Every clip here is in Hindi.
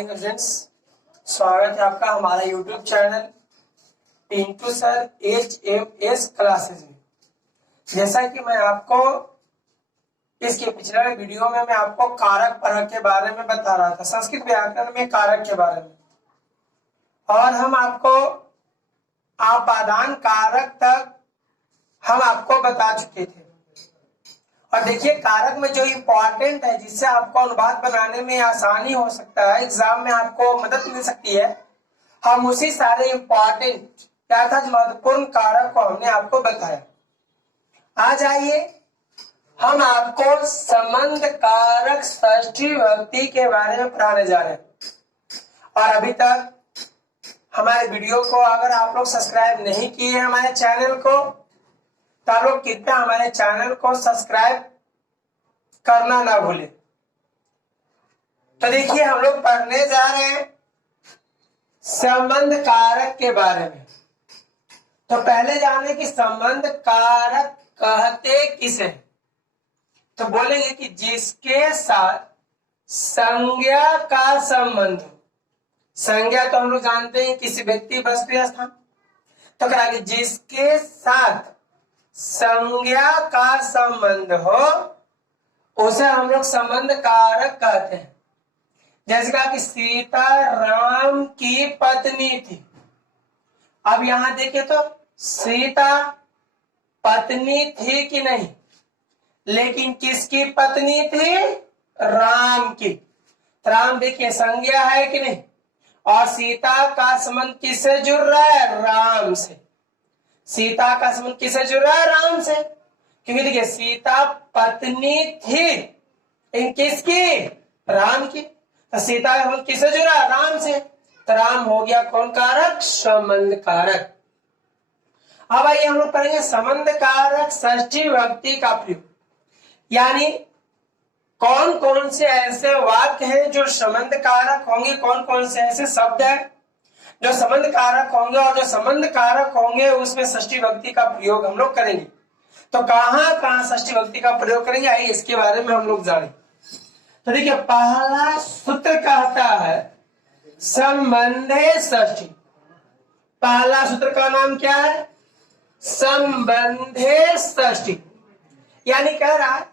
मॉर्निंग स्टूडेंट्स, स्वागत है आपका हमारा YouTube channel Pintu sir HFS classes में। जैसा कि मैं आपको इसके पिछले वीडियो में मैं आपको कारक परक के बारे में बता रहा था, संस्कृत व्याकरण में कारक के बारे में, और हम आपको आपादान कारक तक हम आपको बता चुके थे। और देखिए, कारक में जो इम्पोर्टेंट है, जिससे आपको अनुवाद बनाने में आसानी हो सकता है, एग्जाम में आपको मदद मिल सकती है, हम उसी सारे इम्पोर्टेंट क्या था महत्वपूर्ण कारक को हमने आपको बताया। आज आइए हम आपको संबंध कारक षष्ठी विभक्ति के बारे में पढ़ाने जा रहे हैं। और अभी तक हमारे वीडियो को अगर आप लोग सब्सक्राइब नहीं किए हैं हमारे चैनल को, तो आप लोग कृपया हमारे चैनल को सब्सक्राइब करना ना भूलें। तो देखिए, हम लोग पढ़ने जा रहे हैं संबंध कारक के बारे में। तो पहले जाने कि संबंध कारक कहते किसे, तो बोलेंगे कि जिसके साथ संज्ञा का संबंध। संज्ञा तो हम लोग जानते हैं किसी व्यक्ति वस्तु या स्थान। तो कहा कि जिसके साथ संज्ञा का संबंध हो उसे हम लोग संबंध कारक कहते हैं। जैसे कहा कि सीता राम की पत्नी थी। अब यहां देखिए तो सीता पत्नी थी कि नहीं, लेकिन किसकी पत्नी थी? राम की। राम देखिए संज्ञा है कि नहीं, और सीता का संबंध किससे जुड़ रहा है? राम से। सीता का संबंध किससे जुड़ रहा है? राम से। क्योंकि देखिए, सीता पत्नी थी इन किसकी? राम की। तो सीता का संबंध किससे जुड़ा? राम से। तो राम हो गया कौन कारक? संबंध कारक। अब आइए हम लोग पढ़ेंगे संबंध कारक षष्ठी विभक्ति का प्रयोग। यानी कौन कौन से ऐसे वाक्य हैं जो संबंध कारक होंगे, कौन कौन से ऐसे शब्द हैं जो संबंध कारक होंगे, और जो संबंध कारक होंगे उसमें षष्ठी विभक्ति का प्रयोग हम लोग करेंगे। तो कहां कहां षष्ठी विभक्ति का प्रयोग करेंगे, आइए इसके बारे में हम लोग जाने। तो देखिए, पहला सूत्र कहता है संबंधे षष्ठी। पहला सूत्र का नाम क्या है? संबंधे षष्ठी। यानी कह रहा है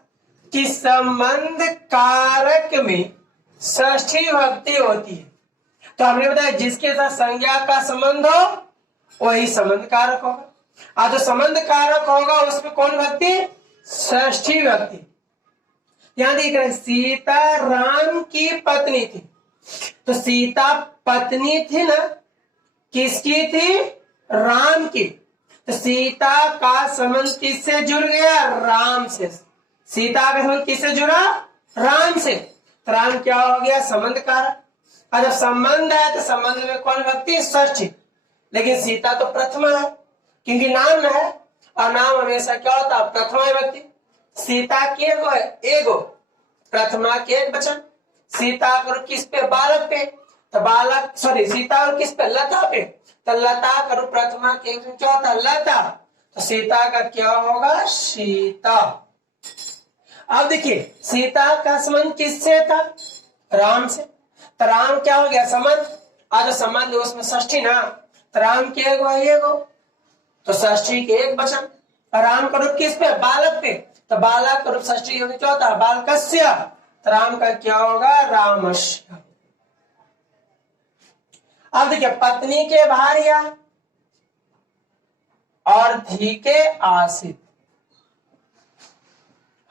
कि संबंध कारक में षष्ठी विभक्ति होती है। तो हमने बताया जिसके साथ संज्ञा का संबंध हो वही संबंध कारक होगा। और जो संबंध कारक होगा उसमें कौन विभक्ति? षष्ठी विभक्ति। यहां देख रहे सीता राम की पत्नी थी। तो सीता पत्नी थी ना, किसकी थी? राम की। तो सीता का संबंध किससे जुड़ गया? राम से। सीता का संबंध किससे जुड़ा? राम से। तो राम क्या हो गया? संबंध कारक। और जब संबंध है तो संबंध में कौन विभक्ति? षष्ठी। लेकिन सीता तो प्रथमा है, क्योंकि नाम है, और नाम हमेशा क्या होता है? प्रथमा विभक्ति। सीता के गो है एगो, प्रथमा के एक वचन। सीता का किस पे? बालक पे। तो बालक सीता और किस पे? लता पे। तो लता करो प्रथमा के एक क्या होता है? लता। तो सीता का क्या होगा? सीता। अब देखिए, सीता का संबंध किससे था? राम से। तो राम क्या हो गया? संबंध। और संबंध उसमें षष्ठी ना, तो राम के एगो, तो षष्ठी के एक वचन। राम का रूप किस पे? बालक पे। तो बालक का रूप षष्ठी क्या होता है? बालकस्य। तो राम का क्या होगा? रामस्य। अब देखिए, पत्नी के भार्या और धी के आसित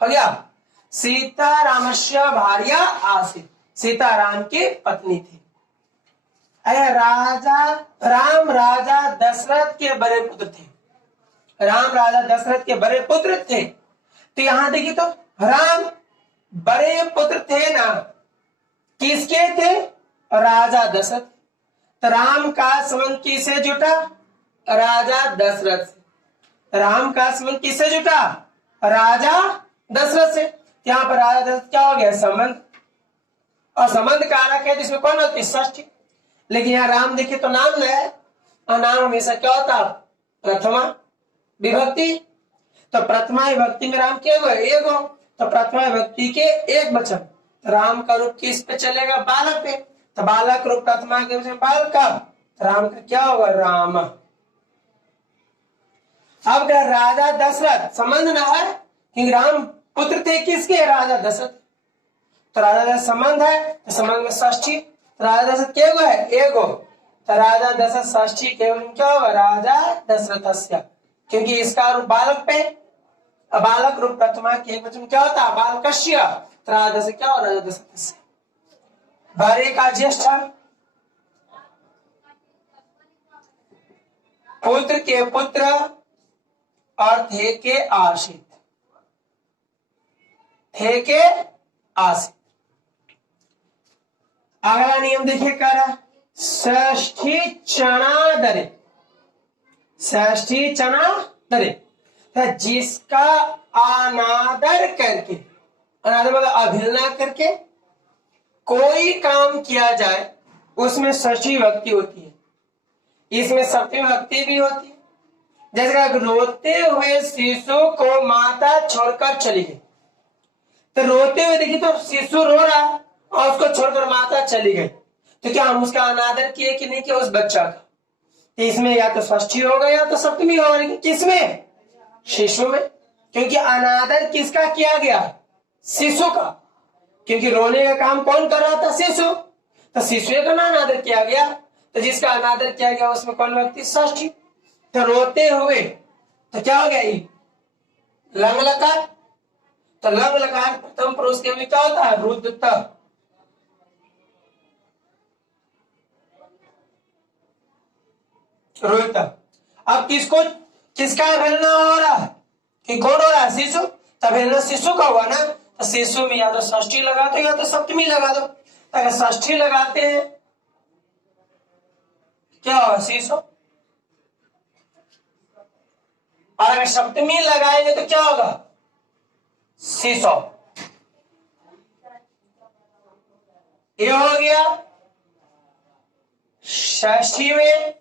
हो गया। सीता रामस्य भार्या आसित। सीता राम की पत्नी थी। राम राजा दशरथ के बड़े पुत्र थे। राम राजा दशरथ के बड़े पुत्र थे। तो यहां देखिए, तो राम बड़े पुत्र थे ना, किसके थे? राजा दशरथ। तो राम का संबंध किससे जुटा? राजा दशरथ से। राम का संबंध किससे जुटा? राजा दशरथ से। यहाँ पर राजा दशरथ क्या हो गया? संबंध। और संबंध कारक है जिसमें कौन होती है? षष्ठी। लेकिन यहाँ राम देखिए तो नाम है, और नाम हमेशा क्या होता? प्रथमा विभक्ति। तो प्रथमा विभक्ति में राम क्या हुआ? एगो। तो प्रथमा विभक्ति के एक वचन। राम का रूप किस पे चलेगा? बालक पे। तो बालक रूप प्रथमा के वचन बालक, राम का क्या होगा राम। अब क्या राजा दशरथ संबंध न है कि राम पुत्र थे किसके, राजा दशरथ। तो राजा दशरथ संबंध है तो संबंध में षष्ठी, राजा दशरथ के गो है एगो, तो राजा दशरथ षष्ठी केवल क्या होगा राजा दशरथस्य, क्योंकि इसका रूप बालक पे, बालक रूप प्रथमा के वचन क्या होता है बालकस्य, तो राजा दशरथ क्या होगा राजा दशरथस्य। भरे का ज्येष्ठ, पुत्र के पुत्र और थे के आश्रित, थे के आश्रित। अगला नियम देखिए कर षष्ठी चना दरे, षष्ठी चना दरे, तो जिसका अनादर करके, अनादर मतलब अवहेलना करके कोई काम किया जाए उसमें षष्ठी विभक्ति होती है, इसमें सप्तमी विभक्ति भी होती है। जैसे रोते हुए शिशु को माता छोड़कर चली गई, तो रोते हुए देखिए तो शिशु रो रहा और उसको छोड़कर माता चली गई, तो क्या हम उसका अनादर किए कि नहीं किया उस बच्चा का, तो इसमें या तो षष्ठी होगा या तो सप्तमी होगा। किसमें, शिशु में, क्योंकि अनादर किसका किया गया शिशु का, क्योंकि रोने का काम कौन कर रहा था शिशु, तो शिशु का अनादर किया गया, तो जिसका अनादर किया गया उसमें कौन व्यक्ति षष्ठी। तो रोते हुए तो क्या हो गया लंग लकार, तो लंग लकार प्रथम पुरुष के में क्या होता है रुद्ध, रुद्ध। अब किसको किसका अवहेलना हो रहा है कि कौन हो रहा है शिशु, तो अवहेलना शिशु का हुआ ना, तो शिशु में या तो षष्ठी लगा दो या तो सप्तमी लगा दो। अगर षष्ठी लगाते हैं क्या होगा शिशु, और अगर सप्तमी लगाएंगे तो क्या होगा शिशु। ये हो गया षष्ठी में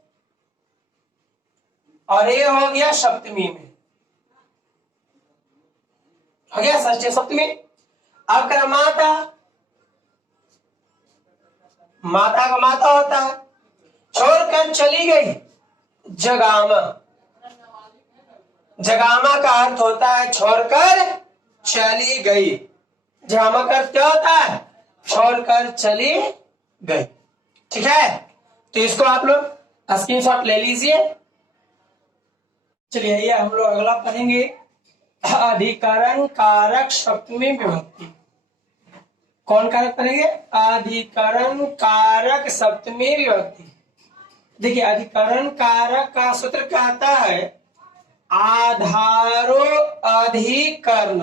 और ये हो गया सप्तमी में, हो गया षष्ठी सप्तमी। अब कर माता, माता का माता होता है छोड़कर चली गई जगामा, जगामा का अर्थ होता है छोड़कर चली गई, जगामा का अर्थ क्या होता है छोड़कर चली गई। ठीक है, तो इसको आप लोग स्क्रीनशॉट ले लीजिए। चलिए ये हम लोग अगला पढ़ेंगे अधिकरण कारक सप्तमी विभक्ति। कौन कारक पढ़ेंगे, अधिकरण कारक सप्तमी विभक्ति। देखिए अधिकरण कारक का सूत्र कहता है आधारो अधिकरण,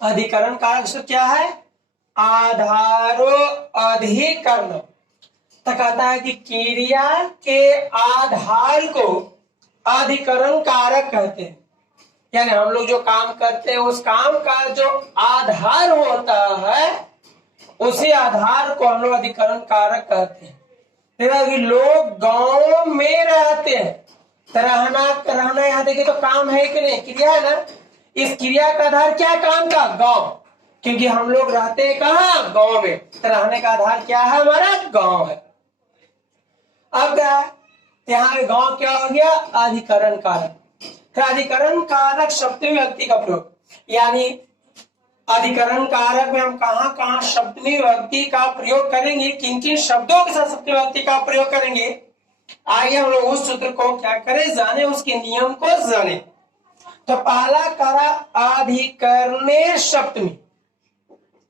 अधिकरण कारक सूत्र क्या है आधारो अधिकरण, तो कहता है कि क्रिया के आधार को अधिकरण कारक कहते हैं, यानी हम लोग जो काम करते हैं उस काम का जो आधार होता है उसी आधार को हम लोग अधिकरण कारक कहते हैं। कि लोग गांव में रहते हैं, तो रहना यहाँ देखिए तो काम है कि नहीं, क्रिया है ना, इस क्रिया का आधार क्या काम का गांव, क्योंकि हम लोग रहते हैं कहाँ गांव में, तो रहने का आधार क्या है हमारा गांव है। अब क्या है यहाँ गांव क्या हो गया अधिकरण कारक, तो अधिकरण कारक सप्तमी विभक्ति का प्रयोग, यानी अधिकरण कारक में हम कहाँ कहाँ सप्तमी विभक्ति का प्रयोग करेंगे, किन किन शब्दों के साथ सप्तमी विभक्ति का प्रयोग करेंगे, आगे हम लोग उस सूत्र को क्या करें जाने, उसके नियम को जाने। तो पहला करा अधिकरणे सप्तमी,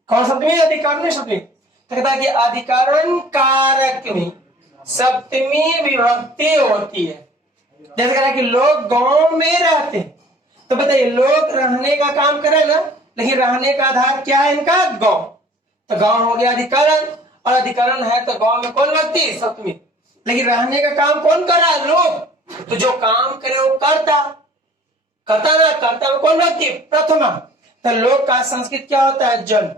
कौन सप्तमी अधिकरणे सप्तमी, तो कहता है कि अधिकरण कारक में सप्तमी विभक्ति होती है। जैसे कह रहा है कि लोग गांव में रहते हैं, तो बताइए लोग रहने का काम करे ना, लेकिन रहने का आधार क्या है इनका गांव, तो गांव हो गया अधिकरण, और अधिकरण है तो गांव में कौन व्यक्ति सप्तमी, लेकिन रहने का काम कौन कर रहा है लोग, तो जो काम करे वो करता ना, करता में कौन व्यक्ति प्रथमा, तो लोग का संस्कृत क्या होता है जन,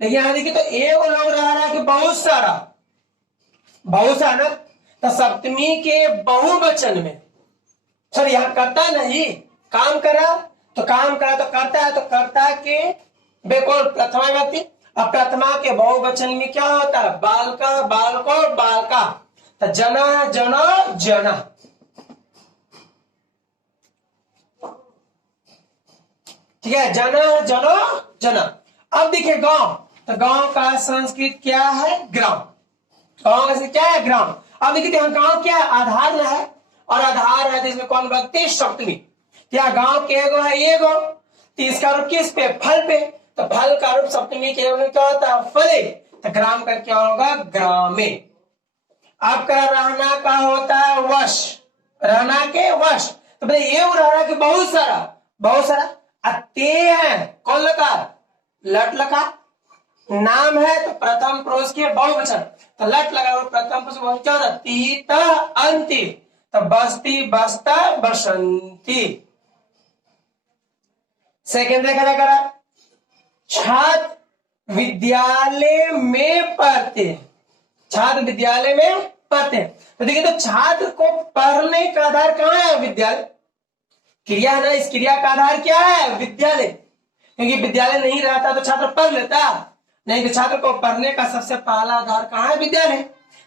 लेकिन यहाँ देखिए तो एक लोग रह रहा है कि बहुत सारा ना, तो सप्तमी के बहुवचन में सर यहाँ करता नहीं काम करा, तो काम करा तो करता है, तो करता के बेकोल प्रथमा व्यक्ति, अब प्रथमा के बहुवचन में क्या होता है? बालका, बालको, बालका। तो जना, जनो, जना। ठीक है, जना, जनो, जना। अब देखिए गांव, तो गांव का संस्कृत क्या है? ग्राम। गांव का क्या है? ग्राम। अब देखिए यहाँ गांव क्या है? आधार है, और आधार है तो इसमें कौन भक्ति? सप्तमी। क्या गांव के एगो है? एगो। तो इसका रूप किस पे? फल पे। तो फल का रूप सप्तमी के में क्या होता है? फले। तो ग्राम का क्या होगा? ग्रामे। आपका रहना का होता है वश, रहना के वश। तो भाई ये रहना के बहुत सारा, बहुत सारा। अते है कौन लकार? लट लकार। नाम है तो प्रथम पुरुष के बहुवचन, तो लट लगा प्रथम पुरुष क्या होता? तीत अंति। तो बस्ती, बस्ता, बसंती। सेकेंड देखा जाएगा, छात्र विद्यालय में पढ़ते हैं। छात्र विद्यालय में पढ़ते हैं। तो देखिए, तो छात्र को पढ़ने का आधार कहाँ है? विद्यालय। क्रिया है ना, इस क्रिया का आधार क्या है? विद्यालय। क्योंकि विद्यालय नहीं रहता तो छात्र पढ़ लेता नहीं, तो छात्र को पढ़ने का सबसे पहला आधार कहाँ है? विद्यालय।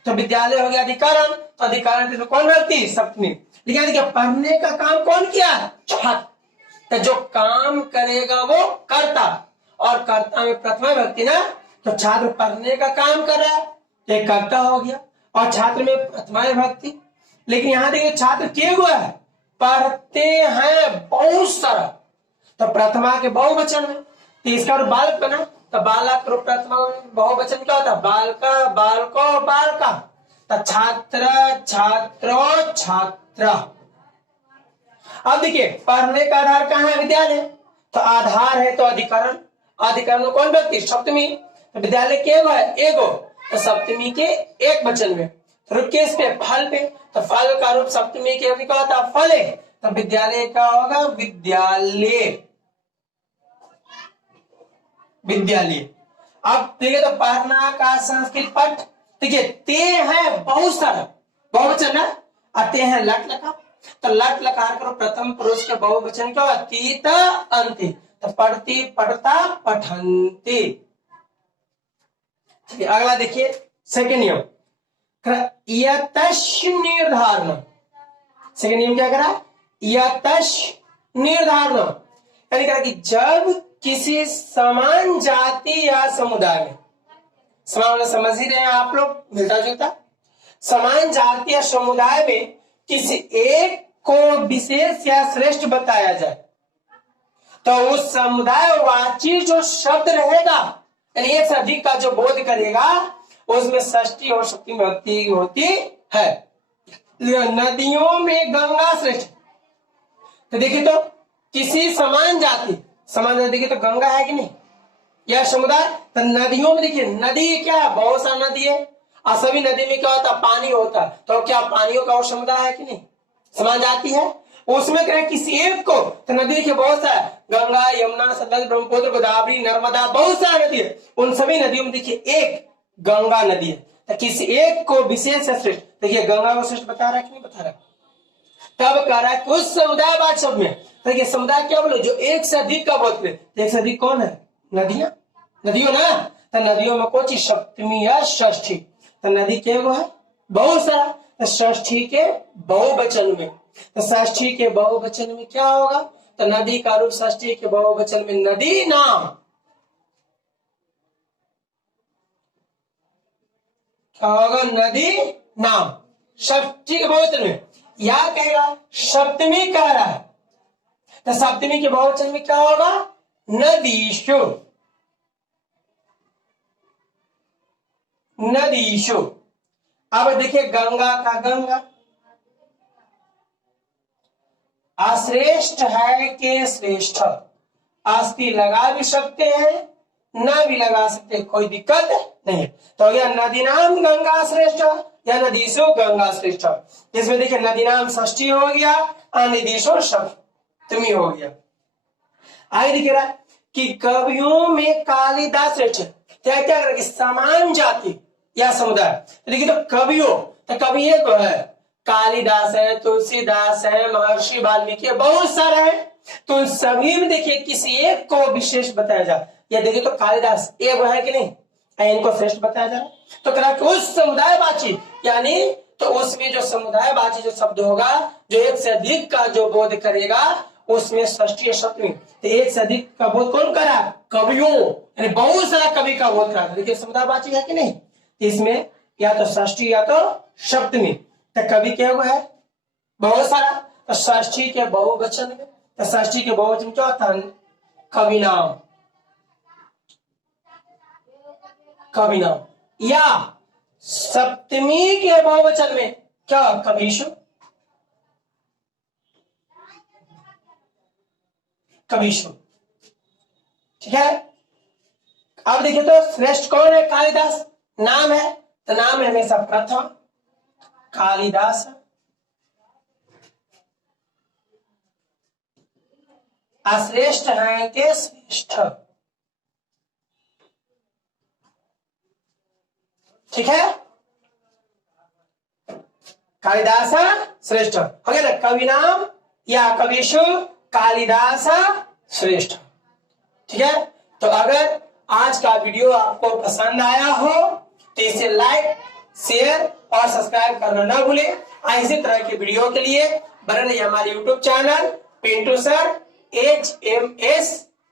तो विद्यालय हो गया अधिकरण, तो अधिकरण तो कौन व्यक्ति? सप्तमी। लेकिन देखिए, पढ़ने का काम कौन किया? छात्र। तो जो काम करेगा वो कर्ता, और कर्ता में प्रथमा व्यक्ति ना, तो छात्र पढ़ने का काम कर रहा है, एक कर्ता हो गया, और छात्र में प्रथमा व्यक्ति। लेकिन यहाँ देखिए छात्र के हुआ है? पढ़ते हैं बहुत सारा, तो प्रथमा के बहुवचन में। तो इसका रूप बालक बना, तो बालक रूप प्रथमा बहुवचन क्या होता है? बालका, बालको, बालका। तो छात्र, छात्रो, छात्रा। अब देखिए, पढ़ने का आधार कहाँ है? विद्यालय। तो आधार है तो अधिकरण, अधिकरण में कौन व्यक्ति? सप्तमी। तो विद्यालय के है? एगो। तो सप्तमी के एक वचन में, तो रूप किस पे? फल पे। तो फल का रूप सप्तमी के क्या होता है? फल है। तो विद्यालय का होगा? विद्यालय, विद्यालय। अब देखिए, तो पढ़ना का संस्कृत पठ। देखिए, ते है बहुत सारा, बहुवचन है, आते हैं लट लकार। तो लट लकार करो प्रथम पुरुष के बहुवचन क्या होगा? तीत अंति। तो पढ़ती, पढ़ता, पठंती। अगला देखिए, सेकेंड नियम, यतश निर्धारण। सेकेंड नियम क्या करा? यतश निर्धारण, यानी करा कि जब किसी समान जाति या समुदाय में, समान समझ ही रहे हैं आप लोग, मिलता जुलता, समान जाति या समुदाय में किसी एक को विशेष या श्रेष्ठ बताया जाए, तो उस समुदाय वाची जो शब्द रहेगा, यानी एक से अधिक का जो बोध करेगा, उसमें षष्ठी और सप्तमी विभक्ति होती है। नदियों में गंगा श्रेष्ठ। तो देखिए, तो किसी समान जाति, समान जाति देखिए तो गंगा है कि नहीं, यह समुदाय। तो नदियों में देखिए, नदी क्या है? बहुत सारा नदी है, और सभी नदी में क्या होता है? पानी होता है। तो क्या पानियों का वो समुदाय है कि नहीं? समान जाति है। उसमें क्या है? किसी एक को, तो नदी देखिए बहुत सा है, गंगा, यमुना, सरस्वती, ब्रह्मपुत्र, गोदावरी, नर्मदा, बहुत सारी नदी है। उन सभी नदियों में देखिए एक गंगा नदी है। तो किसी एक को विशेष श्रेष्ठ, देखिए गंगा को श्रेष्ठ बता रहा है कि नहीं बता रहा? तब कह रहा है कि उस समुदाय बाद सब में, देखिए समुदाय क्या बोलो? जो एक से अधिक का बोलते। एक से अधिक कौन है? नदियां, नदियों ना। तो नदियों में कौन चीज? सप्तमी या षष्ठी। तो नदी के वो है? बहुत सारा। तो षष्ठी के बहुवचन में, तो षष्ठी के बहुवचन में क्या होगा? तो नदी का रूप षष्ठी के बहुवचन में नदी नाम। क्या होगा? नदी नाम। षष्ठी के बहुवचन में या कहेगा सप्तमी कह रहा है, तो सप्तमी के बहुवचन में क्या होगा? नदीषु, नदीषु। अब देखिए, गंगा का गंगा, अश्रेष्ठ है के श्रेष्ठ। आस्ती लगा भी सकते हैं, न भी लगा सकते, कोई दिक्कत नहीं है। तो यह नदी नाम गंगा श्रेष्ठ या नदीशो गंगा श्रेष्ठ। इसमें देखिए, नदी नाम षष्ठी हो गया, नदीशो सप्तमी हो गया। आगे दिख रहा है कि कवियों में कालिदास श्रेष्ठ। क्या क्या कर समान जाति या समुदाय। तो देखिए, तो कवियों, तो कवि एक है, कालिदास है, तुलसीदास है, महर्षि वाल्मीकि, बहुत सारे हैं। तो उन सभी में देखिए किसी एक को विशेष बताया जाए, ये देखिए तो कालिदास ये वो है कि नहीं, इनको श्रेष्ठ बताया जा रहा है। तो कह कि उस समुदायवाची यानी तो उसमें जो समुदायवाची जो शब्द होगा जो एक से अधिक का जो बोध करेगा उसमें षष्ठी सप्तमी। तो एक से अधिक का बोध कौन करा, कवियों यानी बहुत सारा कवि का बोध करा। देखिए समुदायवाची है कि नहीं, इसमें या तो षष्ठी या तो सप्तमी। तो कवि क्या हुआ है बहुत सारा, तो षष्ठी के बहुवचन में, तो षष्ठी के बहुवचन क्या होता है, कवि नाम, कवि नाम। या सप्तमी के बहुवचन में क्या, कविषु, कविषु। ठीक है। अब देखिए तो श्रेष्ठ कौन है, कालिदास नाम है, तो नाम है हमेशा प्रथम कालिदास। अश्रेष्ठ है के श्रेष्ठ। ठीक है, कालिदास श्रेष्ठ हो गया ना, कवि नाम या कविषु कालिदास श्रेष्ठ। ठीक है। तो अगर आज का वीडियो आपको पसंद आया हो तो इसे लाइक शेयर और सब्सक्राइब करना ना भूलें। इसी तरह के वीडियो के लिए बने रहिए हमारे YouTube channel Pintu sir HMS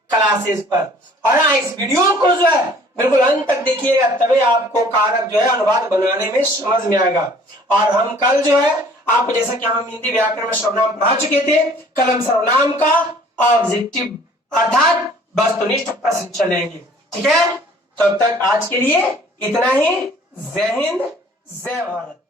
classes पर। और इस वीडियो को जो है बिल्कुल अंत तक देखिएगा, तभी आपको कारक जो है अनुवाद बनाने में समझ में आएगा। और हम कल जो है आपको, जैसा कि हम हिंदी व्याकरण में सर्वनाम पढ़ा चुके थे, कल हम सर्वनाम का ऑब्जेक्टिव अर्थात वस्तुनिष्ठ प्रश्न चलेंगे। ठीक है, तब तक आज के लिए इतना ही। जय हिंद, जय भारत।